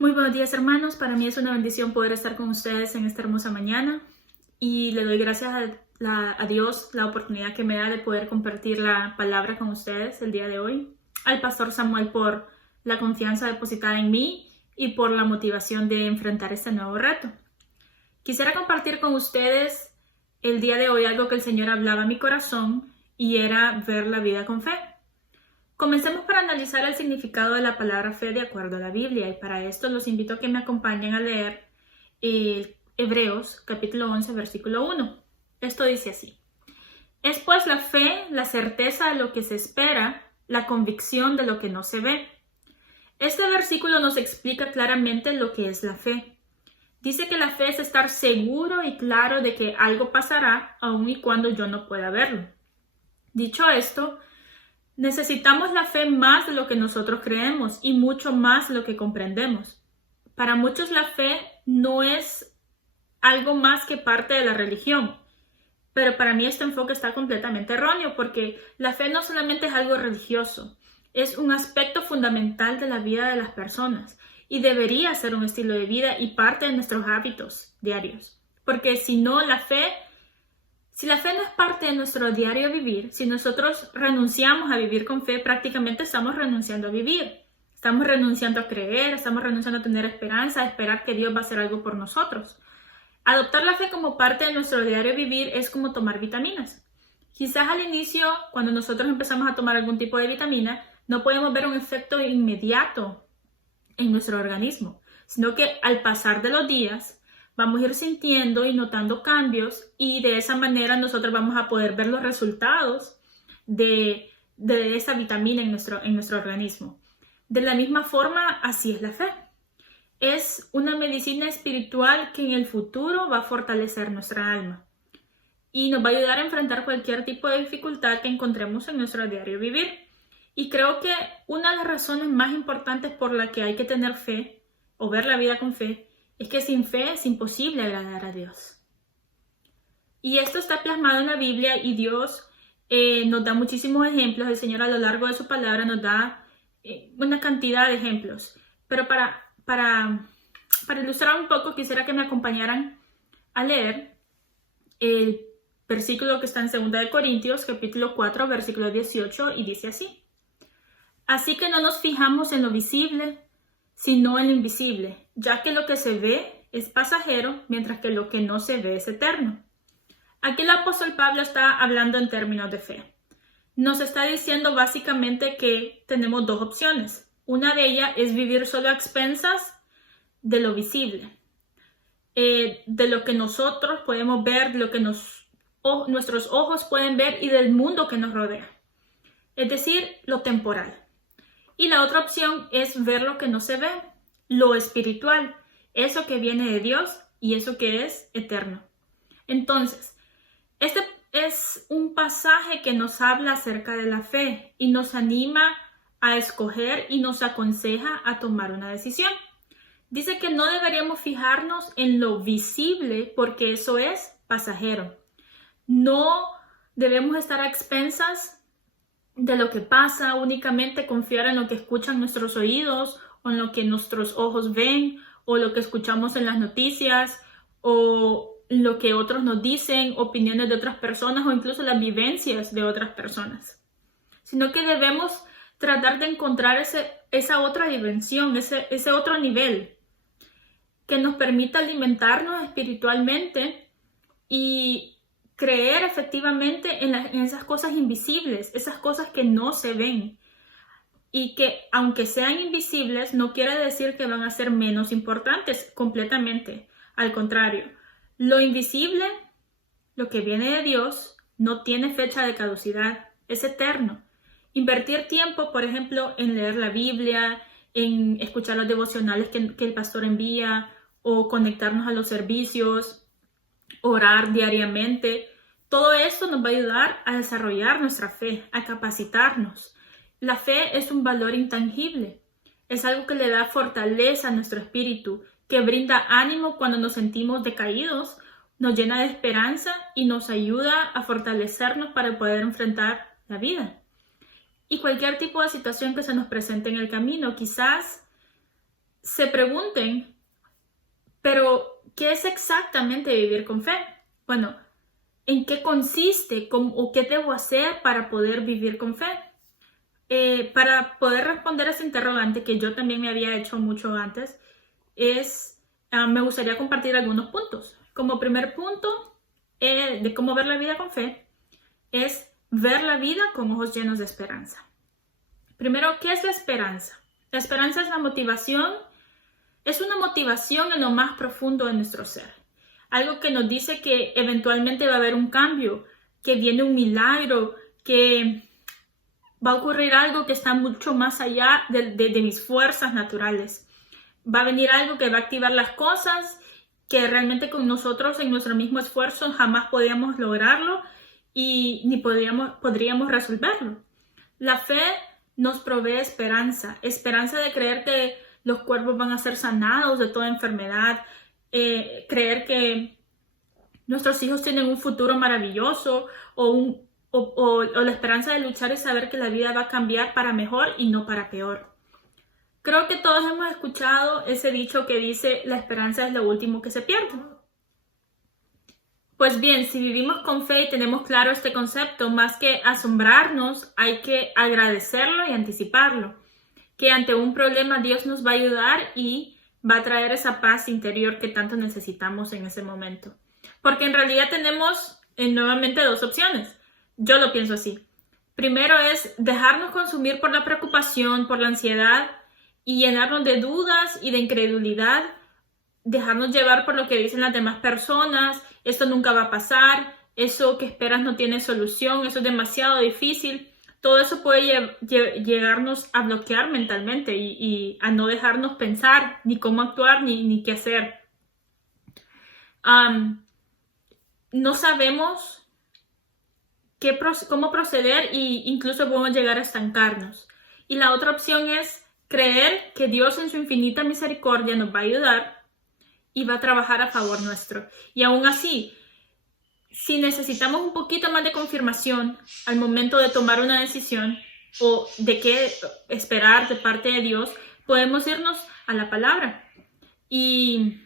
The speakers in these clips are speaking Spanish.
Muy buenos días, hermanos. Para mí es una bendición poder estar con ustedes en esta hermosa mañana y le doy gracias a Dios la oportunidad que me da de poder compartir la palabra con ustedes el día de hoy. Al pastor Samuel por la confianza depositada en mí y por la motivación de enfrentar este nuevo reto. Quisiera compartir con ustedes el día de hoy algo que el Señor hablaba a mi corazón y era ver la vida con fe. Comencemos por analizar el significado de la palabra fe de acuerdo a la Biblia, y para esto los invito a que me acompañen a leer Hebreos capítulo 11 versículo 1. Esto dice así: es pues la fe, la certeza de lo que se espera, la convicción de lo que no se ve. Este versículo nos explica claramente lo que es la fe. Dice que la fe es estar seguro y claro de que algo pasará aun y cuando yo no pueda verlo. Dicho esto, necesitamos la fe más de lo que nosotros creemos y mucho más de lo que comprendemos. Para muchos la fe no es algo más que parte de la religión, pero para mí este enfoque está completamente erróneo porque la fe no solamente es algo religioso, es un aspecto fundamental de la vida de las personas y debería ser un estilo de vida y parte de nuestros hábitos diarios. Porque si la fe no es parte de nuestro diario vivir, si nosotros renunciamos a vivir con fe, prácticamente estamos renunciando a vivir. Estamos renunciando a creer, estamos renunciando a tener esperanza, a esperar que Dios va a hacer algo por nosotros. Adoptar la fe como parte de nuestro diario vivir es como tomar vitaminas. Quizás al inicio, cuando nosotros empezamos a tomar algún tipo de vitamina, no podemos ver un efecto inmediato en nuestro organismo, sino que al pasar de los días, vamos a ir sintiendo y notando cambios y de esa manera nosotros vamos a poder ver los resultados de esa vitamina en nuestro organismo. De la misma forma, así es la fe. Es una medicina espiritual que en el futuro va a fortalecer nuestra alma y nos va a ayudar a enfrentar cualquier tipo de dificultad que encontremos en nuestro diario vivir. Y creo que una de las razones más importantes por la que hay que tener fe o ver la vida con fe es que sin fe es imposible agradar a Dios. Y esto está plasmado en la Biblia y Dios nos da muchísimos ejemplos. El Señor a lo largo de su palabra nos da una cantidad de ejemplos. Pero para ilustrar un poco, quisiera que me acompañaran a leer el versículo que está en 2 de Corintios, capítulo 4, versículo 18, y dice así: así que no nos fijamos en lo visible, sino en lo invisible, ya que lo que se ve es pasajero, mientras que lo que no se ve es eterno. Aquí el apóstol Pablo está hablando en términos de fe. Nos está diciendo básicamente que tenemos dos opciones. Una de ellas es vivir solo a expensas de lo visible, de lo que nosotros podemos ver, de lo que nuestros ojos pueden ver y del mundo que nos rodea. Es decir, lo temporal. Y la otra opción es ver lo que no se ve, lo espiritual, eso que viene de Dios y eso que es eterno. Entonces, este es un pasaje que nos habla acerca de la fe y nos anima a escoger y nos aconseja a tomar una decisión. Dice que no deberíamos fijarnos en lo visible porque eso es pasajero. No debemos estar a expensas de lo que pasa, únicamente confiar en lo que escuchan nuestros oídos o en lo que nuestros ojos ven o lo que escuchamos en las noticias o lo que otros nos dicen, opiniones de otras personas o incluso las vivencias de otras personas, sino que debemos tratar de encontrar esa otra dimensión, ese otro nivel que nos permita alimentarnos espiritualmente y creer efectivamente en esas cosas invisibles, esas cosas que no se ven y que aunque sean invisibles no quiere decir que van a ser menos importantes, completamente al contrario. Lo invisible, lo que viene de Dios, no tiene fecha de caducidad, es eterno. Invertir tiempo, por ejemplo, en leer la Biblia, en escuchar los devocionales que el pastor envía o conectarnos a los servicios, orar diariamente, todo esto nos va a ayudar a desarrollar nuestra fe, a capacitarnos. La fe es un valor intangible, es algo que le da fortaleza a nuestro espíritu, que brinda ánimo cuando nos sentimos decaídos, nos llena de esperanza y nos ayuda a fortalecernos para poder enfrentar la vida. Y cualquier tipo de situación que se nos presente en el camino, quizás se pregunten, pero ¿qué es exactamente vivir con fe? Bueno, ¿en qué consiste o qué debo hacer para poder vivir con fe? Para poder responder a ese interrogante que yo también me había hecho mucho antes, me gustaría compartir algunos puntos. Como primer punto de cómo ver la vida con fe, es ver la vida con ojos llenos de esperanza. Primero, ¿qué es la esperanza? La esperanza es la motivación, es una motivación en lo más profundo de nuestro ser. Algo que nos dice que eventualmente va a haber un cambio, que viene un milagro, que va a ocurrir algo que está mucho más allá de mis fuerzas naturales. Va a venir algo que va a activar las cosas que realmente con nosotros en nuestro mismo esfuerzo jamás podíamos lograrlo y ni podríamos resolverlo. La fe nos provee esperanza de creer que los cuerpos van a ser sanados de toda enfermedad, creer que nuestros hijos tienen un futuro maravilloso o la esperanza de luchar y saber que la vida va a cambiar para mejor y no para peor. Creo que todos hemos escuchado ese dicho que dice, la esperanza es lo último que se pierde. Pues bien, si vivimos con fe y tenemos claro este concepto, más que asombrarnos, hay que agradecerlo y anticiparlo. Que ante un problema Dios nos va a ayudar y va a traer esa paz interior que tanto necesitamos en ese momento. Porque en realidad tenemos nuevamente dos opciones. Yo lo pienso así. Primero es dejarnos consumir por la preocupación, por la ansiedad y llenarnos de dudas y de incredulidad, dejarnos llevar por lo que dicen las demás personas, esto nunca va a pasar, eso que esperas no tiene solución, eso es demasiado difícil. Todo eso puede llegarnos a bloquear mentalmente y a no dejarnos pensar ni cómo actuar ni qué hacer. No sabemos cómo proceder e incluso podemos llegar a estancarnos. Y la otra opción es creer que Dios en su infinita misericordia nos va a ayudar y va a trabajar a favor nuestro. Y aún así, si necesitamos un poquito más de confirmación al momento de tomar una decisión o de qué esperar de parte de Dios, podemos irnos a la palabra. Y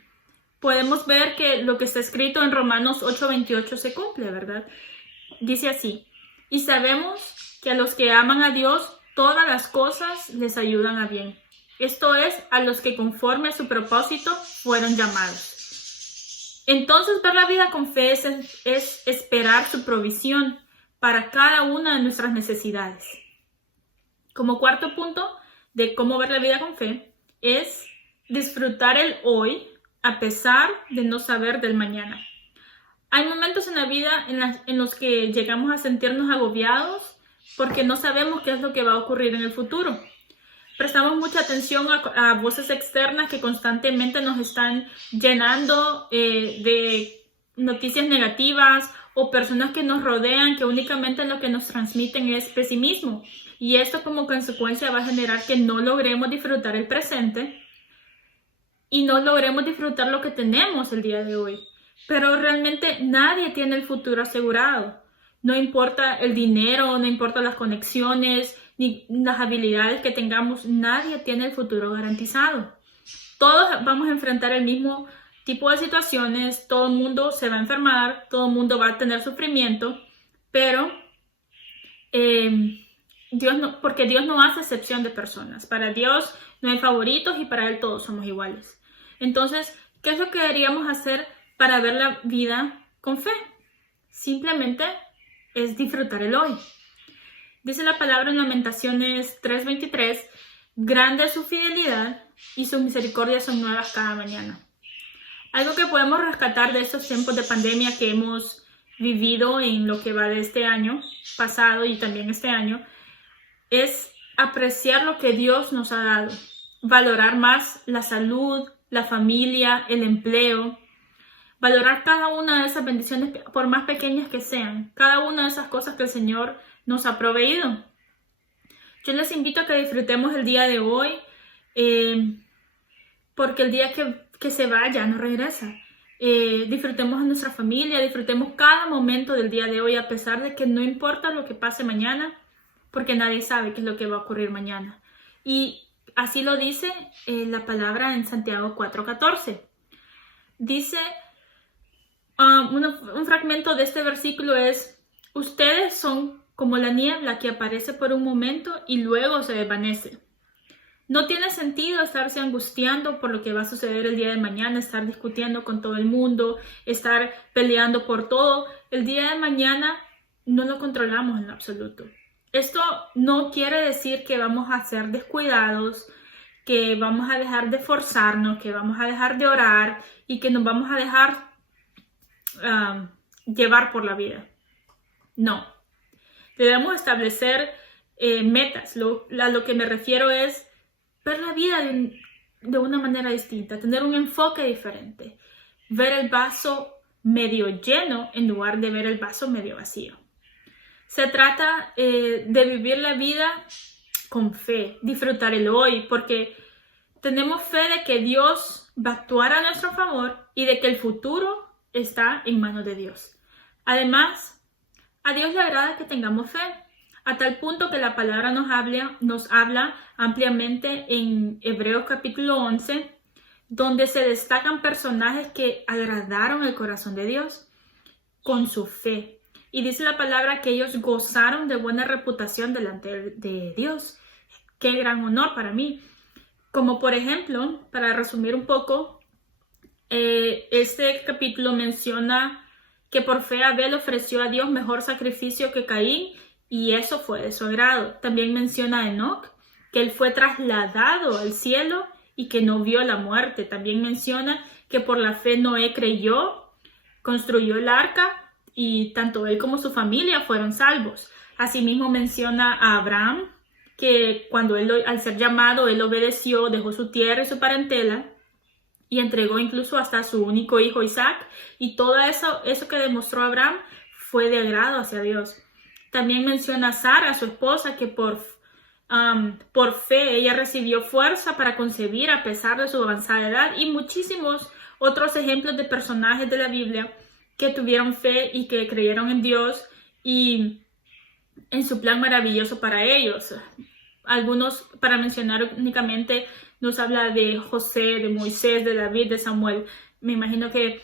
podemos ver que lo que está escrito en Romanos 8:28 se cumple, ¿verdad? Dice así, y sabemos que a los que aman a Dios, todas las cosas les ayudan a bien. Esto es, a los que conforme a su propósito fueron llamados. Entonces, ver la vida con fe es esperar su provisión para cada una de nuestras necesidades. Como cuarto punto de cómo ver la vida con fe, es disfrutar el hoy a pesar de no saber del mañana. Hay momentos en la vida en los que llegamos a sentirnos agobiados porque no sabemos qué es lo que va a ocurrir en el futuro. Prestamos mucha atención a voces externas que constantemente nos están llenando de noticias negativas o personas que nos rodean que únicamente lo que nos transmiten es pesimismo. Y esto como consecuencia va a generar que no logremos disfrutar el presente y no logremos disfrutar lo que tenemos el día de hoy. Pero realmente nadie tiene el futuro asegurado. No importa el dinero, no importa las conexiones, ni las habilidades que tengamos, nadie tiene el futuro garantizado. Todos vamos a enfrentar el mismo tipo de situaciones, todo el mundo se va a enfermar, todo el mundo va a tener sufrimiento, pero porque Dios no hace excepción de personas. Para Dios no hay favoritos y para Él todos somos iguales. Entonces, ¿qué es lo que deberíamos hacer para ver la vida con fe? Simplemente es disfrutar el hoy. Dice la palabra en Lamentaciones 3:23, grande es su fidelidad y sus misericordias son nuevas cada mañana. Algo que podemos rescatar de estos tiempos de pandemia que hemos vivido en lo que va de este año pasado y también este año, es apreciar lo que Dios nos ha dado, valorar más la salud, la familia, el empleo, valorar cada una de esas bendiciones, por más pequeñas que sean, cada una de esas cosas que el Señor nos ha proveído. Yo les invito a que disfrutemos el día de hoy, porque el día que se vaya no regresa. Disfrutemos de nuestra familia, disfrutemos cada momento del día de hoy, a pesar de que no importa lo que pase mañana, porque nadie sabe qué es lo que va a ocurrir mañana. Y así lo dice la palabra en Santiago 4:14. Dice, un fragmento de este versículo es: ustedes son como la niebla que aparece por un momento y luego se desvanece. No tiene sentido estarse angustiando por lo que va a suceder el día de mañana, estar discutiendo con todo el mundo, estar peleando por todo. El día de mañana no lo controlamos en lo absoluto. Esto no quiere decir que vamos a ser descuidados, que vamos a dejar de esforzarnos, que vamos a dejar de orar y que nos vamos a dejar llevar por la vida. No. Debemos establecer metas. A lo que me refiero es ver la vida de una manera distinta, tener un enfoque diferente, ver el vaso medio lleno en lugar de ver el vaso medio vacío. Se trata de vivir la vida con fe, disfrutar el hoy, porque tenemos fe de que Dios va a actuar a nuestro favor y de que el futuro está en manos de Dios. Además, a Dios le agrada que tengamos fe, a tal punto que la palabra nos habla ampliamente en Hebreos capítulo 11, donde se destacan personajes que agradaron el corazón de Dios con su fe. Y dice la palabra que ellos gozaron de buena reputación delante de Dios. Qué gran honor para mí. Como por ejemplo, para resumir un poco, este capítulo menciona que por fe Abel ofreció a Dios mejor sacrificio que Caín, y eso fue de su agrado. También menciona a Enoc, que él fue trasladado al cielo y que no vio la muerte. También menciona que por la fe Noé creyó, construyó el arca, y tanto él como su familia fueron salvos. Asimismo menciona a Abraham, que cuando él, al ser llamado, él obedeció, dejó su tierra y su parentela y entregó incluso hasta a su único hijo Isaac, y todo eso que demostró Abraham fue de agrado hacia Dios. También menciona a Sara, su esposa, que por fe ella recibió fuerza para concebir a pesar de su avanzada edad, y muchísimos otros ejemplos de personajes de la Biblia que tuvieron fe y que creyeron en Dios y en su plan maravilloso para ellos. Algunos, para mencionar únicamente, nos habla de José, de Moisés, de David, de Samuel. Me imagino que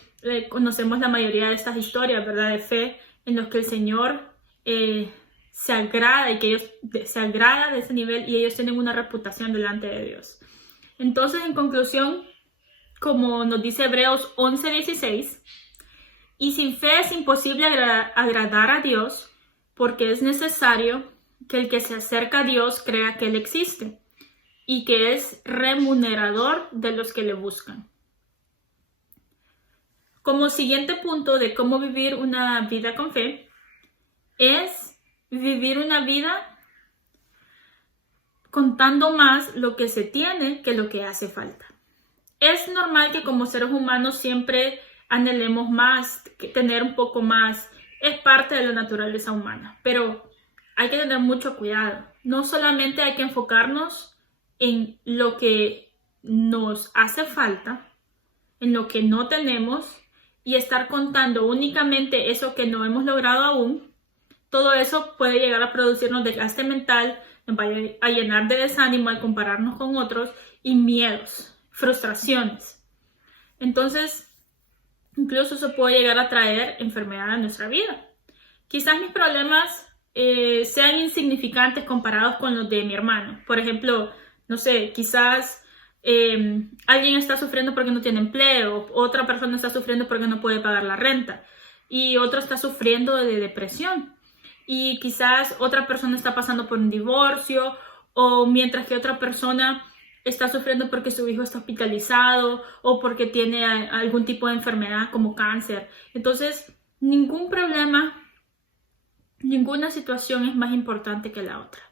conocemos la mayoría de estas historias, ¿verdad?, de fe, en los que el Señor se agrada y que ellos se agrada de ese nivel y ellos tienen una reputación delante de Dios. Entonces, en conclusión, como nos dice Hebreos 11:16, y sin fe es imposible agradar a Dios, porque es necesario que el que se acerca a Dios crea que Él existe y que es remunerador de los que le buscan. Como siguiente punto de cómo vivir una vida con fe, es vivir una vida contando más lo que se tiene que lo que hace falta. Es normal que como seres humanos siempre anhelemos más, que tener un poco más. Es parte de la naturaleza humana, pero hay que tener mucho cuidado. No solamente hay que enfocarnos en lo que nos hace falta, en lo que no tenemos, y estar contando únicamente eso que no hemos logrado aún. Todo eso puede llegar a producirnos desgaste mental, nos va a llenar de desánimo al compararnos con otros, y miedos, frustraciones. Entonces, incluso eso puede llegar a traer enfermedad a nuestra vida. Quizás mis problemas sean insignificantes comparados con los de mi hermano. Por ejemplo, no sé, quizás alguien está sufriendo porque no tiene empleo, otra persona está sufriendo porque no puede pagar la renta, y otro está sufriendo de depresión. Y quizás otra persona está pasando por un divorcio, o mientras que otra persona está sufriendo porque su hijo está hospitalizado o porque tiene algún tipo de enfermedad como cáncer. Entonces, ningún problema, ninguna situación es más importante que la otra.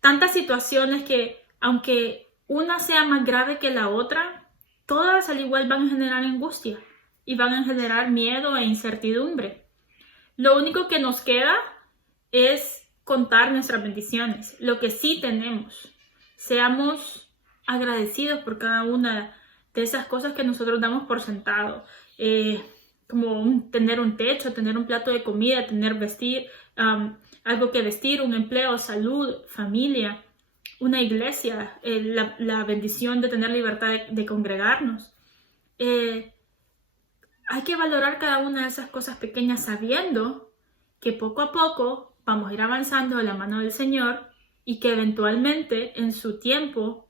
Tantas situaciones que, aunque una sea más grave que la otra, todas al igual van a generar angustia y van a generar miedo e incertidumbre. Lo único que nos queda es contar nuestras bendiciones, lo que sí tenemos. Seamos agradecidos por cada una de esas cosas que nosotros damos por sentado, como tener un techo, tener un plato de comida, tener algo que vestir, un empleo, salud, familia. una iglesia, la bendición de tener libertad de congregarnos. Hay que valorar cada una de esas cosas pequeñas sabiendo que poco a poco vamos a ir avanzando de la mano del Señor y que eventualmente en su tiempo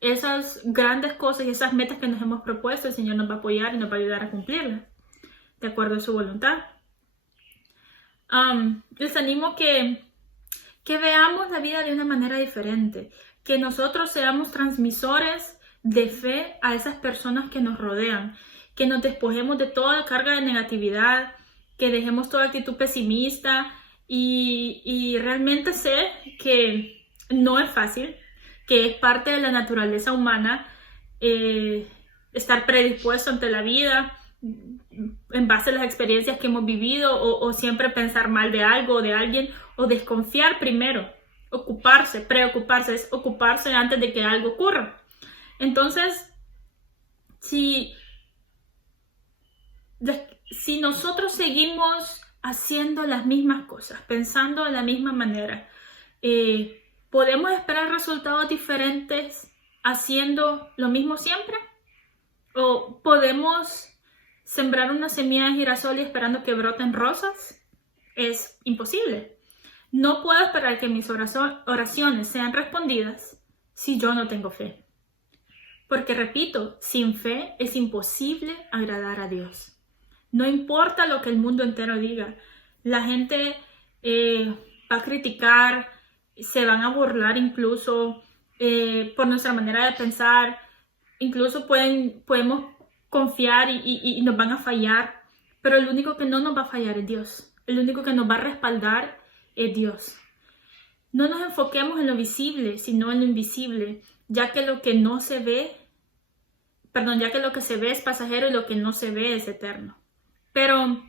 esas grandes cosas y esas metas que nos hemos propuesto el Señor nos va a apoyar y nos va a ayudar a cumplirlas de acuerdo a su voluntad. Les animo que veamos la vida de una manera diferente, que nosotros seamos transmisores de fe a esas personas que nos rodean, que nos despojemos de toda carga de negatividad, que dejemos toda actitud pesimista y realmente sé que no es fácil, que es parte de la naturaleza humana estar predispuesto ante la vida en base a las experiencias que hemos vivido o siempre pensar mal de algo o de alguien o desconfiar primero, preocuparse, es ocuparse antes de que algo ocurra. Entonces, si nosotros seguimos haciendo las mismas cosas, pensando de la misma manera, ¿podemos esperar resultados diferentes haciendo lo mismo siempre? ¿O podemos sembrar una semilla de girasol y esperando que broten rosas? Es imposible. No puedo esperar que mis oraciones sean respondidas si yo no tengo fe. Porque repito, sin fe es imposible agradar a Dios. No importa lo que el mundo entero diga. La gente va a criticar, se van a burlar incluso por nuestra manera de pensar. Incluso podemos confiar y nos van a fallar. Pero el único que no nos va a fallar es Dios. El único que nos va a respaldar es Dios. No nos enfoquemos en lo visible, sino en lo invisible, ya que lo que se ve es pasajero y lo que no se ve es eterno. Pero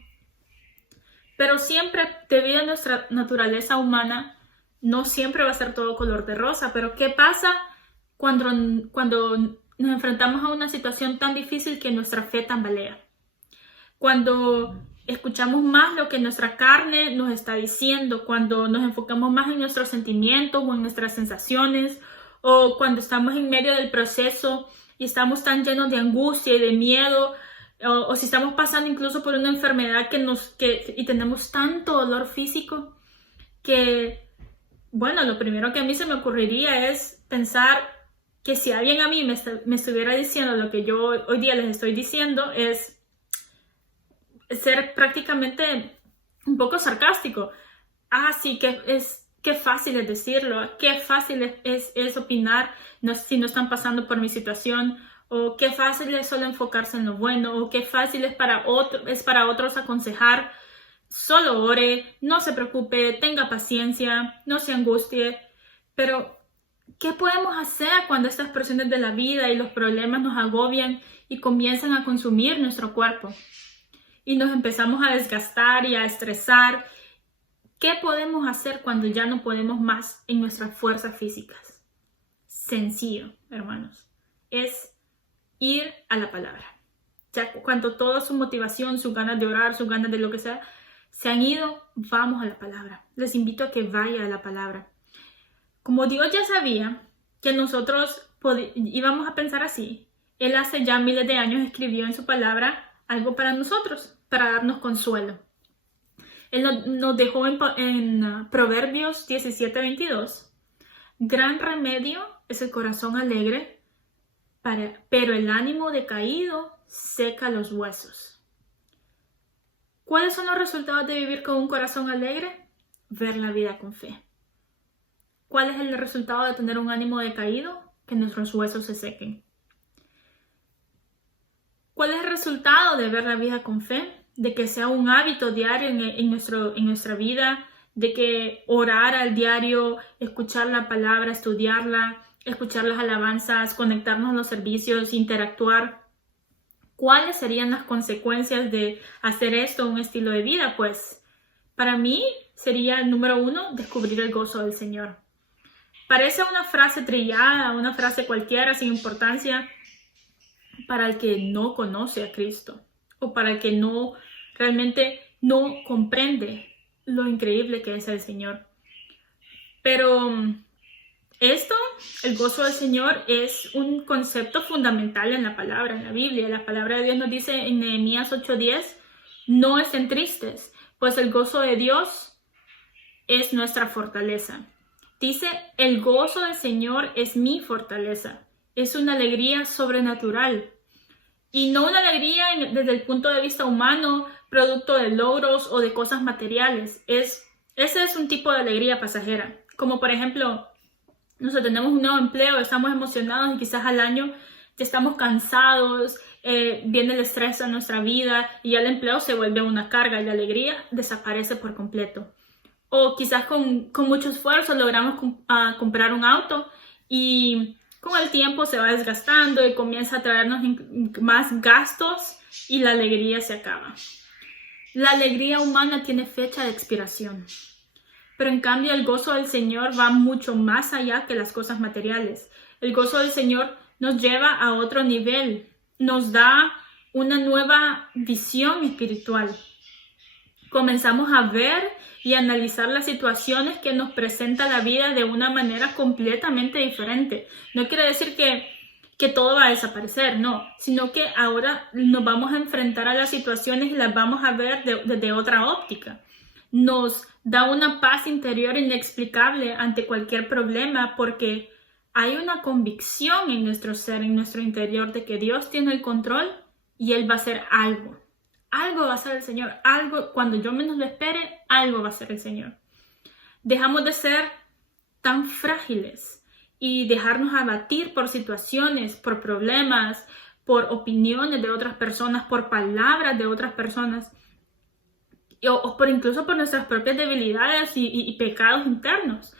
siempre, debido a nuestra naturaleza humana, no siempre va a ser todo color de rosa. Pero ¿qué pasa cuando nos enfrentamos a una situación tan difícil que nuestra fe tambalea? Cuando escuchamos más lo que nuestra carne nos está diciendo, cuando nos enfocamos más en nuestros sentimientos o en nuestras sensaciones, o cuando estamos en medio del proceso y estamos tan llenos de angustia y de miedo, o si estamos pasando incluso por una enfermedad y tenemos tanto dolor físico que, bueno, lo primero que a mí se me ocurriría es pensar que si alguien a mí me estuviera diciendo lo que yo hoy día les estoy diciendo, es ser prácticamente un poco sarcástico. Sí, qué fácil es decirlo, qué fácil es opinar si no están pasando por mi situación, o qué fácil es solo enfocarse en lo bueno, o qué fácil es para otros aconsejar. Solo ore, no se preocupe, tenga paciencia, no se angustie. Pero, ¿qué podemos hacer cuando estas presiones de la vida y los problemas nos agobian y comienzan a consumir nuestro cuerpo? Y nos empezamos a desgastar y a estresar. ¿Qué podemos hacer cuando ya no podemos más en nuestras fuerzas físicas? Sencillo, hermanos. Es ir a la palabra. Ya cuando toda su motivación, sus ganas de orar, sus ganas de lo que sea, se han ido, vamos a la palabra. Les invito a que vayan a la palabra. Como Dios ya sabía que nosotros íbamos a pensar así, Él hace ya miles de años escribió en su palabra algo para nosotros, para darnos consuelo. Él nos dejó en Proverbios 17:22. Gran remedio es el corazón alegre, pero el ánimo decaído seca los huesos. ¿Cuáles son los resultados de vivir con un corazón alegre? Ver la vida con fe. ¿Cuál es el resultado de tener un ánimo decaído? Que nuestros huesos se sequen. ¿Cuál es el resultado de ver la vida con fe? De que sea un hábito diario en nuestra vida, de que orar al diario, escuchar la palabra, estudiarla, escuchar las alabanzas, conectarnos a los servicios, interactuar. ¿Cuáles serían las consecuencias de hacer esto un estilo de vida? Pues para mí sería el número 1, descubrir el gozo del Señor. Parece una frase trillada, una frase cualquiera sin importancia para el que no conoce a Cristo o para el que realmente no comprende lo increíble que es el Señor. Pero El gozo del Señor, es un concepto fundamental en la palabra, en la Biblia. La palabra de Dios nos dice en Nehemías 8:10, no estén tristes, pues el gozo de Dios es nuestra fortaleza. Dice, el gozo del Señor es mi fortaleza. Es una alegría sobrenatural. Y no una alegría desde el punto de vista humano, producto de logros o de cosas materiales. Ese es un tipo de alegría pasajera. Como por ejemplo, nosotros tenemos un nuevo empleo, estamos emocionados y quizás al año ya estamos cansados, viene el estrés a nuestra vida y ya el empleo se vuelve una carga y la alegría desaparece por completo. O quizás con mucho esfuerzo logramos comprar un auto y con el tiempo se va desgastando y comienza a traernos más gastos y la alegría se acaba. La alegría humana tiene fecha de expiración. Pero en cambio el gozo del Señor va mucho más allá que las cosas materiales. El gozo del Señor nos lleva a otro nivel, nos da una nueva visión espiritual. Comenzamos a ver y analizar las situaciones que nos presenta la vida de una manera completamente diferente. No quiere decir que todo va a desaparecer, no, sino que ahora nos vamos a enfrentar a las situaciones y las vamos a ver desde otra óptica. Nos da una paz interior inexplicable ante cualquier problema porque hay una convicción en nuestro ser, en nuestro interior, de que Dios tiene el control y Él va a hacer algo. Algo va a hacer el Señor, algo, cuando yo menos lo espere, algo va a hacer el Señor. Dejamos de ser tan frágiles y dejarnos abatir por situaciones, por problemas, por opiniones de otras personas, por palabras de otras personas, o incluso por nuestras propias debilidades y pecados internos.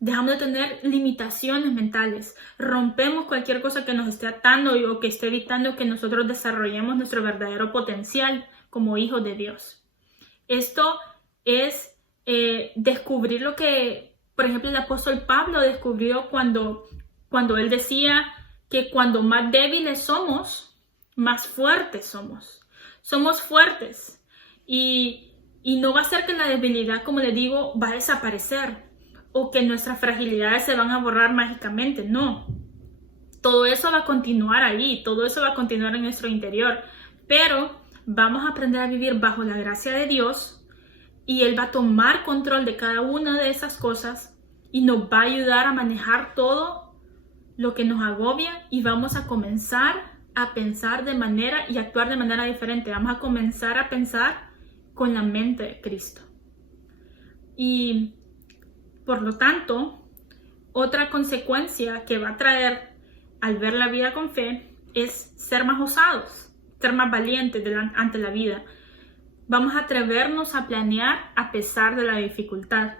Dejamos de tener limitaciones mentales, rompemos cualquier cosa que nos esté atando o que esté evitando que nosotros desarrollemos nuestro verdadero potencial como hijos de Dios. Esto es descubrir lo que, por ejemplo, el apóstol Pablo descubrió cuando él decía que cuando más débiles somos, más fuertes somos. Somos fuertes y no va a ser que la debilidad, como les digo, va a desaparecer o que nuestras fragilidades se van a borrar mágicamente. No, todo eso va a continuar ahí, todo eso va a continuar en nuestro interior, pero vamos a aprender a vivir bajo la gracia de Dios y Él va a tomar control de cada una de esas cosas y nos va a ayudar a manejar todo lo que nos agobia y vamos a comenzar a pensar de manera y actuar de manera diferente. Vamos a comenzar a pensar con la mente de Cristo. Y por lo tanto, otra consecuencia que va a traer al ver la vida con fe es ser más osados, ser más valientes ante la vida. Vamos a atrevernos a planear a pesar de la dificultad.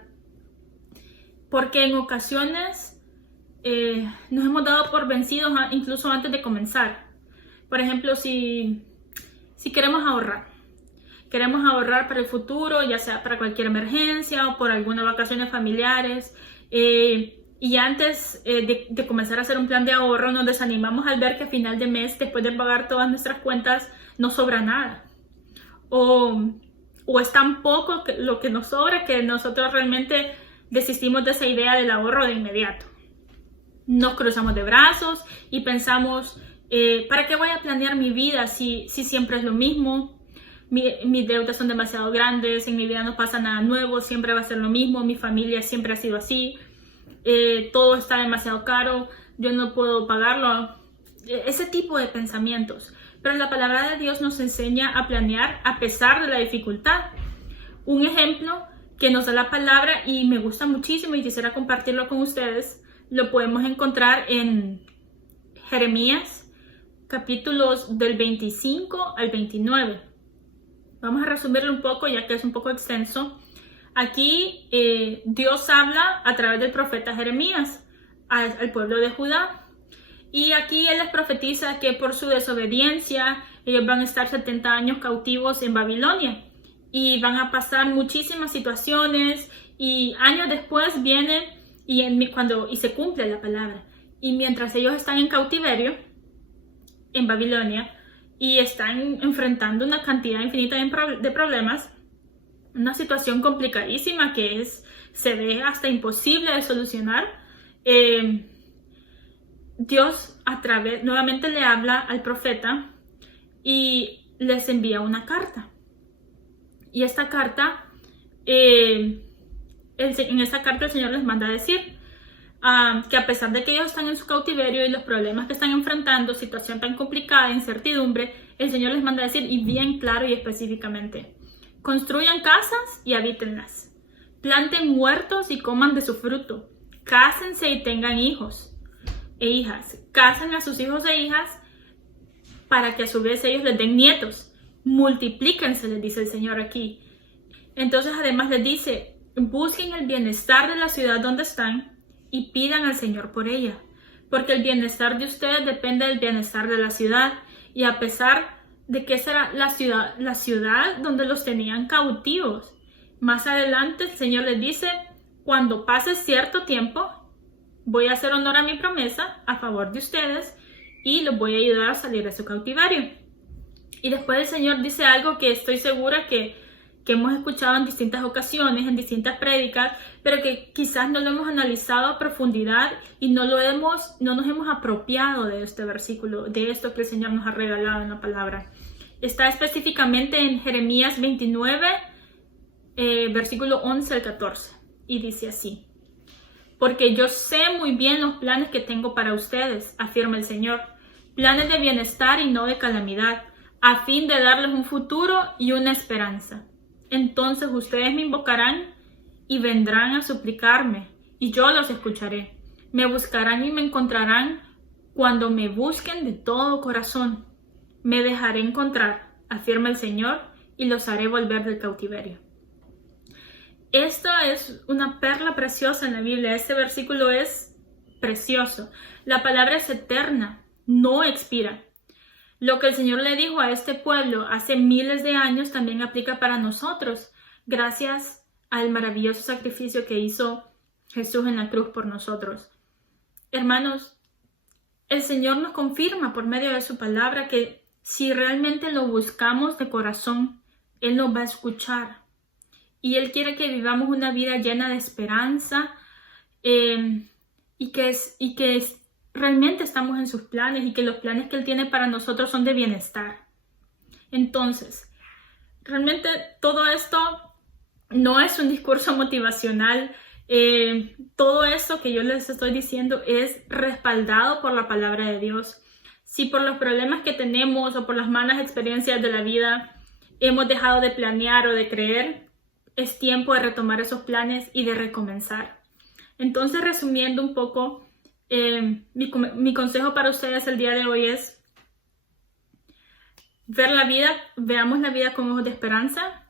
Porque en ocasiones nos hemos dado por vencidos incluso antes de comenzar. Por ejemplo, si queremos ahorrar para el futuro, ya sea para cualquier emergencia o por algunas vacaciones familiares, y antes de comenzar a hacer un plan de ahorro nos desanimamos al ver que a final de mes, después de pagar todas nuestras cuentas, no sobra nada o es tan poco lo que nos sobra que nosotros realmente desistimos de esa idea del ahorro de inmediato. Nos cruzamos de brazos y pensamos, ¿para qué voy a planear mi vida si siempre es lo mismo? Mis deudas son demasiado grandes, en mi vida no pasa nada nuevo, siempre va a ser lo mismo, mi familia siempre ha sido así, todo está demasiado caro, yo no puedo pagarlo. Ese tipo de pensamientos. Pero la palabra de Dios nos enseña a planear a pesar de la dificultad. Un ejemplo que nos da la palabra y me gusta muchísimo y quisiera compartirlo con ustedes, lo podemos encontrar en Jeremías, capítulos del 25 al 29. Vamos a resumirlo un poco ya que es un poco extenso. Aquí Dios habla a través del profeta Jeremías al pueblo de Judá. Y aquí Él les profetiza que por su desobediencia ellos van a estar 70 años cautivos en Babilonia. Y van a pasar muchísimas situaciones y años después viene y se cumple la palabra. Y mientras ellos están en cautiverio en Babilonia y están enfrentando una cantidad infinita de problemas, una situación complicadísima que se ve hasta imposible de solucionar, Dios nuevamente le habla al profeta y les envía una carta. Y esta carta, en esta carta el Señor les manda a decir que a pesar de que ellos están en su cautiverio y los problemas que están enfrentando, situación tan complicada, incertidumbre, el Señor les manda a decir, y bien claro y específicamente: construyan casas y habítenlas, planten huertos y coman de su fruto, cásense y tengan hijos e hijas, casen a sus hijos e hijas para que a su vez ellos les den nietos, multiplíquense, les dice el Señor aquí. Entonces además les dice, busquen el bienestar de la ciudad donde están y pidan al Señor por ella, porque el bienestar de ustedes depende del bienestar de la ciudad. Y a pesar de que esa era la ciudad donde los tenían cautivos, más adelante el Señor les dice, cuando pase cierto tiempo, voy a hacer honor a mi promesa a favor de ustedes y los voy a ayudar a salir de su cautiverio. Y después el Señor dice algo que estoy segura que hemos escuchado en distintas ocasiones, en distintas prédicas, pero que quizás no lo hemos analizado a profundidad y no nos hemos apropiado de este versículo, de esto que el Señor nos ha regalado en la palabra. Está específicamente en Jeremías 29, versículo 11 al 14, y dice así: porque yo sé muy bien los planes que tengo para ustedes, afirma el Señor, planes de bienestar y no de calamidad, a fin de darles un futuro y una esperanza. Entonces ustedes me invocarán y vendrán a suplicarme, y yo los escucharé. Me buscarán y me encontrarán cuando me busquen de todo corazón. Me dejaré encontrar, afirma el Señor, y los haré volver del cautiverio. Esta es una perla preciosa en la Biblia. Este versículo es precioso. La palabra es eterna, no expira. Lo que el Señor le dijo a este pueblo hace miles de años también aplica para nosotros, gracias al maravilloso sacrificio que hizo Jesús en la cruz por nosotros. Hermanos, el Señor nos confirma por medio de su palabra que si realmente lo buscamos de corazón, Él nos va a escuchar. Y Él quiere que vivamos una vida llena de esperanza y que realmente estamos en sus planes y que los planes que Él tiene para nosotros son de bienestar. Entonces, realmente todo esto no es un discurso motivacional. Todo esto que yo les estoy diciendo es respaldado por la palabra de Dios. Si por los problemas que tenemos o por las malas experiencias de la vida hemos dejado de planear o de creer, es tiempo de retomar esos planes y de recomenzar. Entonces, resumiendo un poco, mi consejo para ustedes el día de hoy es veamos la vida con ojos de esperanza,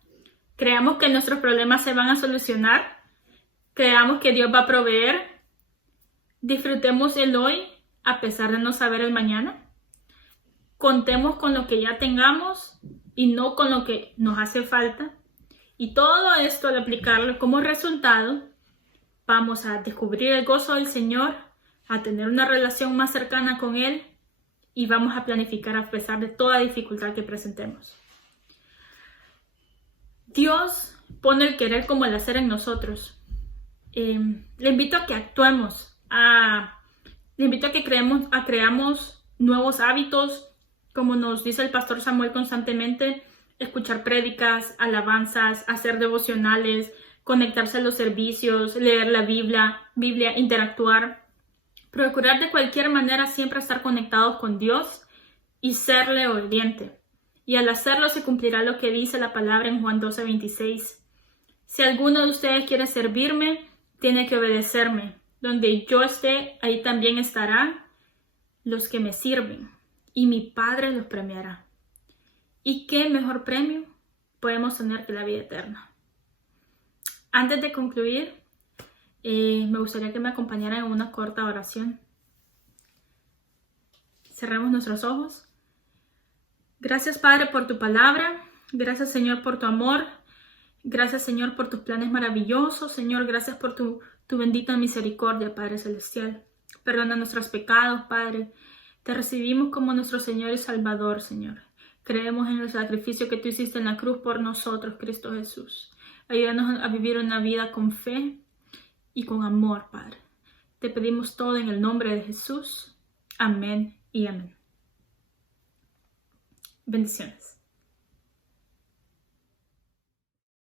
creamos que nuestros problemas se van a solucionar, creamos que Dios va a proveer, disfrutemos el hoy a pesar de no saber el mañana, contemos con lo que ya tengamos y no con lo que nos hace falta. Y todo esto, al aplicarlo como resultado, vamos a descubrir el gozo del Señor, a tener una relación más cercana con Él y vamos a planificar a pesar de toda dificultad que presentemos. Dios pone el querer como el hacer en nosotros. Le invito a que actuemos, le invito a que creamos nuevos hábitos, como nos dice el pastor Samuel constantemente: escuchar prédicas, alabanzas, hacer devocionales, conectarse a los servicios, leer la Biblia, interactuar, procurar de cualquier manera siempre estar conectados con Dios y serle obediente. Y al hacerlo se cumplirá lo que dice la palabra en Juan 12:26. Si alguno de ustedes quiere servirme, tiene que obedecerme. Donde yo esté, ahí también estarán los que me sirven, y mi Padre los premiará. ¿Y qué mejor premio podemos tener que la vida eterna? Antes de concluir, me gustaría que me acompañaran en una corta oración. Cerremos nuestros ojos. Gracias, Padre, por tu palabra. Gracias, Señor, por tu amor. Gracias, Señor, por tus planes maravillosos. Señor, gracias por tu bendita misericordia, Padre Celestial. Perdona nuestros pecados, Padre. Te recibimos como nuestro Señor y Salvador, Señor. Creemos en el sacrificio que tú hiciste en la cruz por nosotros, Cristo Jesús. Ayúdanos a vivir una vida con fe y con amor, Padre. Te pedimos todo en el nombre de Jesús. Amén y amén. Bendiciones.